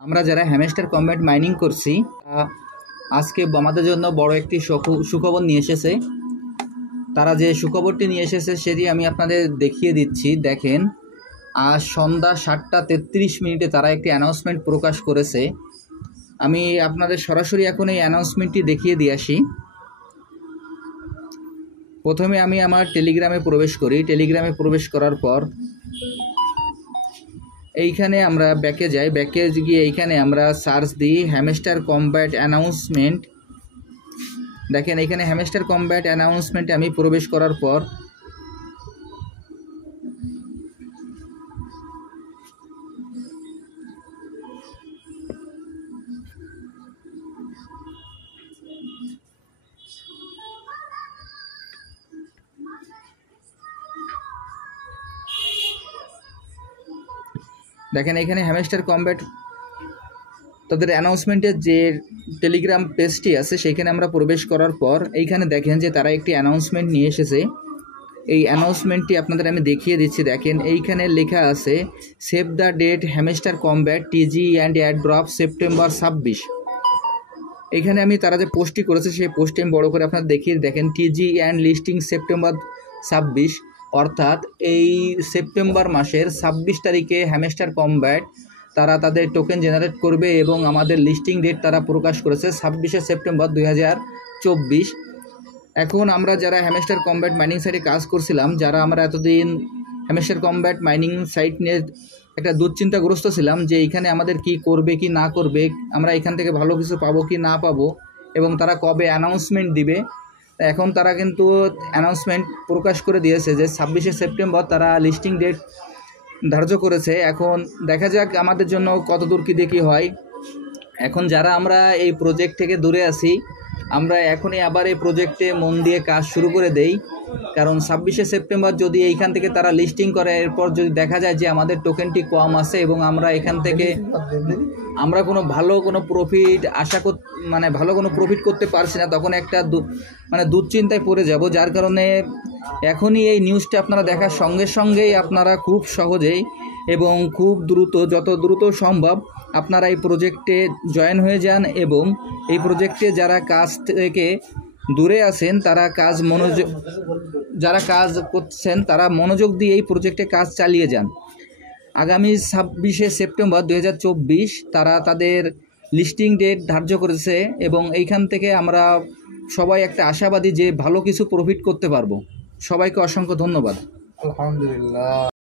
আমরা যারা hamster combat mining করছি আজকে আমাদের জন্য বড় একটি সুখবর নিয়ে এসেছে। তারা যে সুখবরটি নিয়ে এসেছে সেটি আমি আপনাদের দেখিয়ে দিচ্ছি। দেখেন, আজ সন্ধ্যা 7:33 তারা একটি অ্যানাউন্সমেন্ট প্রকাশ করেছে। আমি আপনাদের সরাসরি এখন এই অ্যানাউন্সমেন্টটি দেখিয়ে দিয়ে আসি। প্রথমে আমি আমার টেলিগ্রামে প্রবেশ করি। টেলিগ্রামে প্রবেশ করার পর এইখানে আমরা ব্যাকে যাই। ব্যাকে গিয়ে এইখানে আমরা সার্চ দিই হ্যামস্টার কম্ব্যাট অ্যানাউন্সমেন্ট। দেখেন, এখানে হ্যামস্টার কম্ব্যাট অ্যানাউন্সমেন্টে আমি প্রবেশ করার পর দেখেন এখানে হ্যামস্টার কম্ব্যাট তাদের অ্যানাউন্সমেন্টের যে টেলিগ্রাম পেজটি আছে সেখানে আমরা প্রবেশ করার পর এইখানে দেখেন যে তারা একটি অ্যানাউন্সমেন্ট নিয়ে এসেছে। এই অ্যানাউন্সমেন্টটি আপনাদের আমি দেখিয়ে দিচ্ছি। দেখেন এইখানে লেখা আছে save the date Hamster Kombat TG and airdrop September 26। এখানে আমি তারা যে পোস্টটি করেছে সেই পোস্টটি আমি বড় করে আপনাদের দেখিয়ে দেখেন টিজি অ্যান্ড লিস্টিং সেপ্টেম্বর 26, অর্থাৎ এই সেপ্টেম্বর মাসের 26 তারিখে হ্যামস্টার কম্ব্যাট তারা তাদের টোকেন জেনারেট করবে এবং আমাদের লিস্টিং ডেট তারা প্রকাশ করেছে 26শে সেপ্টেম্বর 2024। এখন আমরা যারা হ্যামস্টার কম্ব্যাট মাইনিং সাইটে কাজ করছিলাম, যারা আমরা এতদিন হ্যামস্টার কম্ব্যাট মাইনিং সাইট নিয়ে একটা দুশ্চিন্তাগ্রস্ত ছিলাম যে এইখানে আমাদের কি করবে কি না করবে, আমরা এখান থেকে ভালো কিছু পাবো কি না পাবো এবং তারা কবে অ্যানাউন্সমেন্ট দিবে। এখন তারা কিন্তু অ্যানাউন্সমেন্ট প্রকাশ করে দিয়েছে যে 26শে সেপ্টেম্বর তারা লিস্টিং ডেট ধার্য করেছে। এখন দেখা যাক আমাদের জন্য কত দূর কী দেখি হয়। এখন যারা আমরা এই প্রজেক্ট থেকে দূরে আছি, আমরা এখনই আবার এই প্রজেক্টে মন দিয়ে কাজ শুরু করে দেই, কারণ 26শে সেপ্টেম্বর যদি এইখান থেকে তারা লিস্টিং করে, এরপর যদি দেখা যায় যে আমাদের টোকেনটি কম আছে এবং আমরা এখান থেকে আমরা ভালো কোনো প্রফিট ভালো কোনো প্রফিট করতে পারছি না, তখন একটা দুশ্চিন্তায় পড়ে যাব। যার কারণে এখনই এই নিউজটা আপনারা দেখার সঙ্গে সঙ্গেই আপনারা খুব সহজেই এবং খুব দ্রুত, যত দ্রুত সম্ভব আপনারা এই প্রজেক্টে জয়েন হয়ে যান এবং এই প্রজেক্টে যারা কাজ থেকে দূরে আছেন তারা যারা কাজ করছেন তারা মনোযোগ দিয়ে এই প্রজেক্টে কাজ চালিয়ে যান। আগামী 26শে সেপ্টেম্বর 2024 তারা তাদের লিস্টিং ডেট ধার্য করেছে এবং এইখান থেকে আমরা সবাই একটা আশাবাদী যে ভালো কিছু প্রফিট করতে পারবো। সবাইকে অসংখ্য ধন্যবাদ। আলহামদুলিল্লাহ।